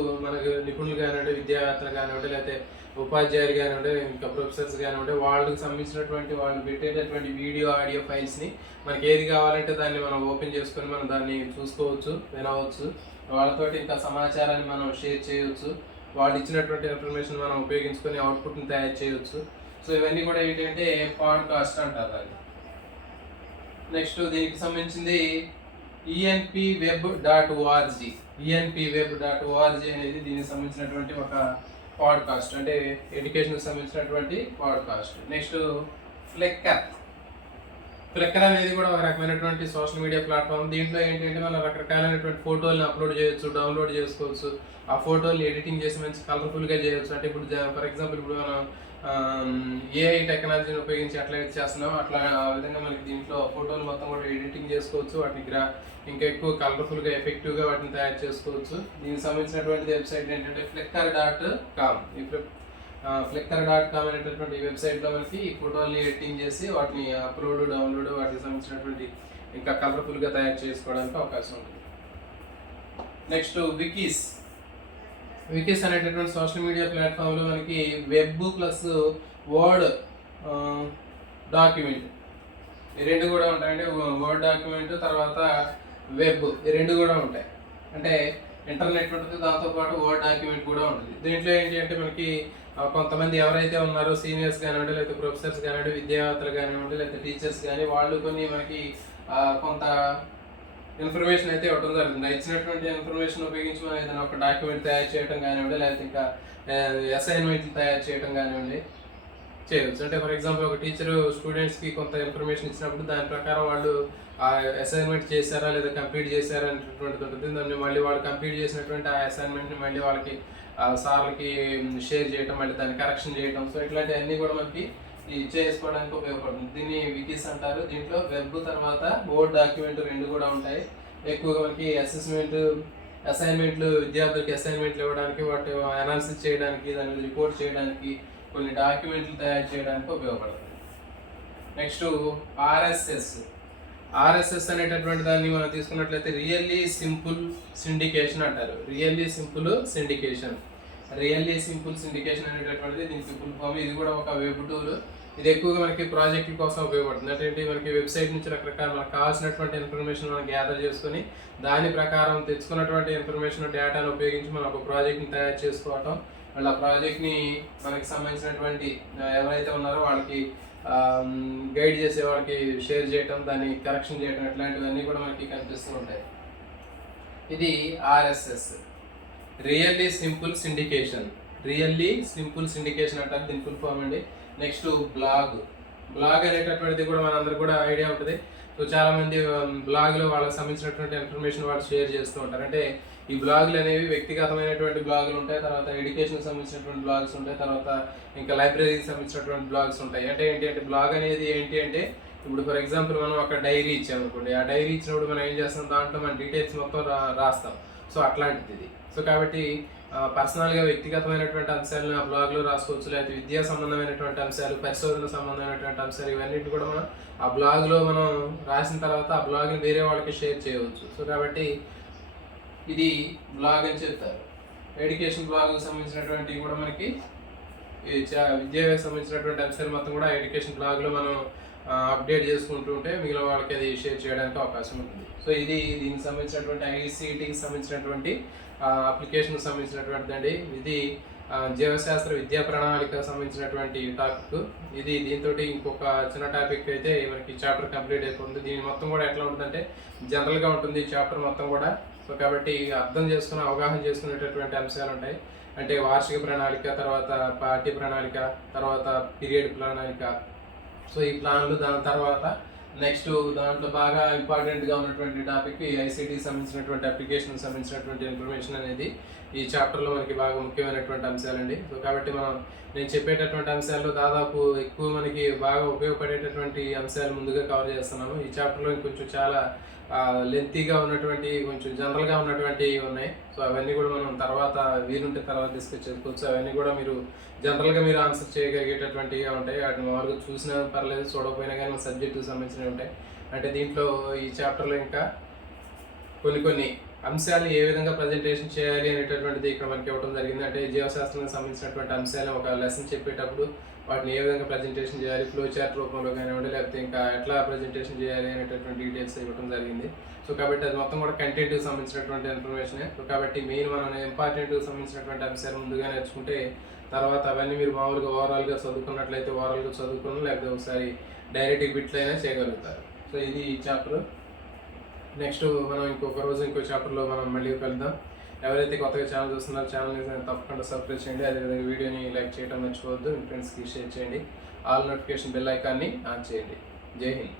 కానివ్వండి, విద్యావేత్తలు కానివ్వండి, లేకపోతే ఉపాధ్యాయులు కానివ్వండి, ఇంకా ప్రొఫెసర్స్ కానివ్వండి, వాళ్ళకి సంబంధించినటువంటి వాళ్ళు పెట్టేటటువంటి వీడియో ఆడియో ఫైల్స్ని మనకి ఏది కావాలంటే దాన్ని మనం ఓపెన్ చేసుకొని మనం దాన్ని చూసుకోవచ్చు, వినవచ్చు. వాళ్ళతోటి ఇంకా సమాచారాన్ని మనం షేర్ చేయవచ్చు. వాళ్ళు ఇచ్చినటువంటి ఇన్ఫర్మేషన్ మనం ఉపయోగించుకొని అవుట్పుట్ని తయారు చేయవచ్చు. సో ఇవన్నీ కూడా ఏంటంటే పాడ్కాస్ట్ అంటారు దాన్ని. నెక్స్ట్ దీనికి సంబంధించింది enpweb.org అనేది దీనికి సంబంధించినటువంటి ఒక పాడ్కాస్ట్, అంటే ఎడ్యుకేషన్కి సంబంధించినటువంటి పాడ్కాస్ట్. నెక్స్ట్ ఫ్లిక్కర్ అనేది కూడా ఒక రకమైనటువంటి సోషల్ మీడియా ప్లాట్ఫామ్. దీంట్లో ఏంటంటే మనం రకరకాలైనటువంటి ఫోటోలను అప్లోడ్ చేయొచ్చు, డౌన్లోడ్ చేసుకోవచ్చు. ఆ ఫోటోని ఎడిటింగ్ చేసి మంచి కలర్ఫుల్గా చేయొచ్చు. అంటే ఇప్పుడు ఫర్ ఎగ్జాంపుల్ ఇప్పుడు మనం ఏఐ టెక్నాలజీని ఉపయోగించి ఎట్లా ఎడిట్ చేస్తున్నామో అట్లా ఆ విధంగా మనకి దీంట్లో ఫోటోలు మొత్తం కూడా ఎడిటింగ్ చేసుకోవచ్చు. వాటిని ఇంకా ఎక్కువ కలర్ఫుల్గా ఎఫెక్టివ్గా వాటిని తయారు చేసుకోవచ్చు. దీనికి సంబంధించినటువంటి వెబ్సైట్ ఏంటంటే flickr.com. ఈ flickr.com అనేటటువంటి ఈ వెబ్సైట్లో మనకి ఈ ఫోటోల్ని ఎడిటింగ్ చేసి వాటిని అప్లోడ్, డౌన్లోడ్, వాటికి సంబంధించినటువంటి ఇంకా కలర్ఫుల్గా తయారు చేసుకోవడానికి అవకాశం ఉంటుంది. నెక్స్ట్ వికీస్ అనేటటువంటి సోషల్ మీడియా ప్లాట్ఫామ్లో మనకి వెబ్ ప్లస్ వర్డ్ డాక్యుమెంట్ ఈ రెండు కూడా ఉంటాయండి. వర్డ్ డాక్యుమెంట్ తర్వాత వెబ్ ఈ రెండు కూడా ఉంటాయి. అంటే ఇంటర్నెట్ ఉంటుంది, దాంతోపాటు వర్డ్ డాక్యుమెంట్ కూడా ఉంటుంది. దీంట్లో ఏంటి అంటే మనకి కొంతమంది ఎవరైతే ఉన్నారో సీనియర్స్ కానివ్వండి, లేకపోతే ప్రొఫెసర్స్ కానివ్వండి, విద్యావేత్తలు కానివ్వండి, లేకపోతే టీచర్స్ కానీ వాళ్ళు కొన్ని మనకి కొంత ఇన్ఫర్మేషన్ అయితే ఇవ్వడం జరుగుతుంది. ఇచ్చినటువంటి ఇన్ఫర్మేషన్ ఉపయోగించి మనం ఏదైనా ఒక డాక్యుమెంట్ తయారు చేయడం కానివ్వండి, లేకపోతే ఇంకా అసైన్మెంట్లు తయారు చేయడం కానివ్వండి చేయవచ్చు. అంటే ఫర్ ఎగ్జాంపుల్ ఒక టీచర్ స్టూడెంట్స్కి కొంత ఇన్ఫర్మేషన్ ఇచ్చినప్పుడు దాని ప్రకారం వాళ్ళు ఆ అసైన్మెంట్ చేశారా లేదా కంప్లీట్ చేశారా అనేటటువంటిది ఉంటుంది. దాన్ని మళ్ళీ వాళ్ళు కంప్లీట్ చేసినటువంటి ఆ అసైన్మెంట్ని మళ్ళీ వాళ్ళకి సార్లకి షేర్ చేయడం, మళ్ళీ దాన్ని కరెక్షన్ చేయడం. సో ఇట్లాంటివన్నీ కూడా మనకి చేసుకోవడానికి ఉపయోగపడుతుంది. దీన్ని వికీస్ అంటారు. దీంట్లో వెబ్ తర్వాత వర్డ్ డాక్యుమెంట్ రెండు కూడా ఉంటాయి. ఎక్కువగా మనకి అసైన్మెంట్లు విద్యార్థులకి అసైన్మెంట్లు ఇవ్వడానికి, వాటి అనాలిసిస్ చేయడానికి, దాని రిపోర్ట్ చేయడానికి, కొన్ని డాక్యుమెంట్లు తయారు చేయడానికి ఉపయోగపడుతుంది. నెక్స్ట్ ఆర్ఎస్ఎస్ అనేటటువంటి దాన్ని మనం తీసుకున్నట్లయితే రియల్లీ సింపుల్ సిండికేషన్ అంటారు. రియల్లీ సింపుల్ సిండికేషన్ అనేటటువంటిది దీనికి ఫుల్ ఫామ్. ఇది కూడా ఒక వెబ్ టూల్. ఇది ఎక్కువగా మనకి ప్రాజెక్టుల కోసం ఉపయోగపడుతుంది. అంటే మనకి వెబ్సైట్ నుంచి రకరకాల మనకు కావాల్సినటువంటి ఇన్ఫర్మేషన్ మనం గ్యాదర్ చేసుకొని దాని ప్రకారం తెచ్చుకున్నటువంటి ఇన్ఫర్మేషన్ డేటాను ఉపయోగించి మనం ఒక ప్రాజెక్ట్ని తయారు చేసుకోవటం, మళ్ళీ ఆ ప్రాజెక్ట్ని మనకి సంబంధించినటువంటి ఎవరైతే ఉన్నారో వాళ్ళకి గైడ్ చేసే వాళ్ళకి షేర్ చేయటం, దాన్ని కరెక్షన్ చేయటం, ఇట్లాంటివన్నీ కూడా మనకి కనిపిస్తూ ఉంటాయి. ఇది RSS, really simple syndication. Really simple syndication అంటారు దీని ఫుల్ ఫామ్ అండి. నెక్స్ట్ బ్లాగ్ అనేటటువంటిది కూడా మనందరికి కూడా ఐడియా ఉంటుంది. సో చాలామంది బ్లాగ్లో వాళ్ళకి సంబంధించినటువంటి ఇన్ఫర్మేషన్ వాళ్ళు షేర్ చేస్తూ ఉంటారు. అంటే ఈ బ్లాగులు అనేవి వ్యక్తిగతమైనటువంటి బ్లాగులు ఉంటాయి, తర్వాత ఎడ్యుకేషన్కి సంబంధించినటువంటి బ్లాగ్స్ ఉంటాయి, తర్వాత ఇంకా లైబ్రరీకి సంబంధించినటువంటి బ్లాగ్స్ ఉంటాయి. అంటే ఏంటి అంటే బ్లాగ్ అనేది ఏంటి అంటే, ఇప్పుడు ఫర్ ఎగ్జాంపుల్ మనం ఒక డైరీ ఇచ్చామనుకోండి, ఆ డైరీ ఇచ్చినప్పుడు మనం ఏం చేస్తాం, దాంట్లో మన డీటెయిల్స్ మొత్తం రాస్తాం. సో అట్లాంటిది ఇది. సో కాబట్టి పర్సనల్గా వ్యక్తిగతమైనటువంటి అంశాలను ఆ బ్లాగ్లో రాసుకోవచ్చు, లేకపోతే విద్యా సంబంధమైనటువంటి అంశాలు, పరిశోధన సంబంధమైనటువంటి అంశాలు, ఇవన్నిటి కూడా మనం ఆ బ్లాగ్లో మనం రాసిన తర్వాత ఆ బ్లాగ్ని వేరే వాళ్ళకి షేర్ చేయవచ్చు. సో కాబట్టి ఇది బ్లాగ్ అని చెప్తారు. ఎడ్యుకేషన్ బ్లాగ్కి సంబంధించినటువంటి కూడా మనకి విద్యకు సంబంధించినటువంటి అంశాలు మొత్తం కూడా ఎడ్యుకేషన్ బ్లాగ్లో మనం అప్డేట్ చేసుకుంటూ ఉంటే మిగిలిన వాళ్ళకి అది షేర్ చేయడానికి అవకాశం ఉంటుంది. సో ఇది దీనికి సంబంధించినటువంటి ICTకి సంబంధించినటువంటి అప్లికేషన్కి సంబంధించినటువంటిది అండి. ఇది జీవశాస్త్ర విద్యా ప్రణాళిక సంబంధించినటువంటి టాపిక్. ఇది దీంతో ఇంకొక చిన్న టాపిక్ అయితే మనకి చాప్టర్ కంప్లీట్ అయిపోతుంది. దీని మొత్తం కూడా ఎట్లా ఉంటుందంటే జనరల్గా ఉంటుంది చాప్టర్ మొత్తం కూడా. సో కాబట్టి అర్థం చేసుకుని అవగాహన చేసుకునేటటువంటి అంశాలు ఉంటాయి. అంటే వార్షిక ప్రణాళిక, తర్వాత పాఠ్య ప్రణాళిక, తర్వాత పీరియడ్ ప్రణాళిక. సో ఈ ప్లాన్లు దాని తర్వాత నెక్స్ట్ దాంట్లో బాగా ఇంపార్టెంట్గా ఉన్నటువంటి టాపిక్ ICTకి సంబంధించినటువంటి అప్లికేషన్కి సంబంధించినటువంటి ఇన్ఫర్మేషన్ అనేది ఈ చాప్టర్లో మనకి బాగా ముఖ్యమైనటువంటి అంశాలండి. సో కాబట్టి నేను చెప్పేటటువంటి అంశాల్లో దాదాపు ఎక్కువ మనకి బాగా ఉపయోగపడేటటువంటి అంశాలు ముందుగా కవర్ చేస్తున్నాను. ఈ చాప్టర్లో ఇంకొంచెం చాలా లెంతీగా ఉన్నటువంటి, కొంచెం జనరల్గా ఉన్నటువంటి ఉన్నాయి. సో అవన్నీ కూడా మనం తర్వాత వీలుంటే తర్వాత డిస్కస్ చేసుకోవచ్చు. అవన్నీ కూడా మీరు జనరల్గా మీరు ఆన్సర్ చేయగలిగేటటువంటిగా ఉంటాయి. వాటిని మామూలుగా చూసినా పర్లేదు, చూడకపోయినా కానీ మన సబ్జెక్టుకి సంబంధించినవి ఉంటాయి. అంటే దీంట్లో ఈ చాప్టర్లో ఇంకా కొన్ని అంశాలను ఏ విధంగా ప్రజెంటేషన్ చేయాలి అనేటటువంటిది ఇక్కడ మనకి ఇవ్వడం జరిగింది. అంటే జీవశాస్త్రానికి సంబంధించినటువంటి అంశాలు ఒక లెసన్ చెప్పేటప్పుడు వాటిని ఏ విధంగా ప్రజెంటేషన్ చేయాలి, ఫ్లో చార్ట్ రూపంలో కానివ్వండి, లేకపోతే ఇంకా ఎట్లా ప్రజెంటేషన్ చేయాలి అనేటటువంటి డీటెయిల్స్ ఇవ్వడం జరిగింది. సో కాబట్టి అది మొత్తం కూడా కంటెంట్కి సంబంధించినటువంటి ఇన్ఫర్మేషనే. సో కాబట్టి మెయిన్ మనం ఇంపార్టెంట్కి సంబంధించినటువంటి అంశాలు ముందుగా నేర్చుకుంటే తర్వాత అవన్నీ మీరు మామూలుగా ఓవరాల్గా చదువుకున్నట్లయితే ఓవరాల్గా చదువుకుని, లేకపోతే ఒకసారి డైరెక్ట్ బిట్లైనా చేయగలుగుతారు. సో ఇది చాప్టర్. నెక్స్ట్ మనం ఇంకొక రోజు ఇంకో చాప్టర్లో మనం మళ్ళీ కలుద్దాం. ఎవరైతే కొత్తగా ఛానల్ చూస్తున్నారో ఛానల్ని తప్పకుండా సబ్స్క్రైబ్ చేయండి. అదేవిధంగా వీడియోని లైక్ చేయడం మర్చిపోవద్దు. మీ ఫ్రెండ్స్కి షేర్ చేయండి. ఆల్ నోటిఫికేషన్ బెల్ ఐకాన్ని ఆన్ చేయండి. జై హింద్.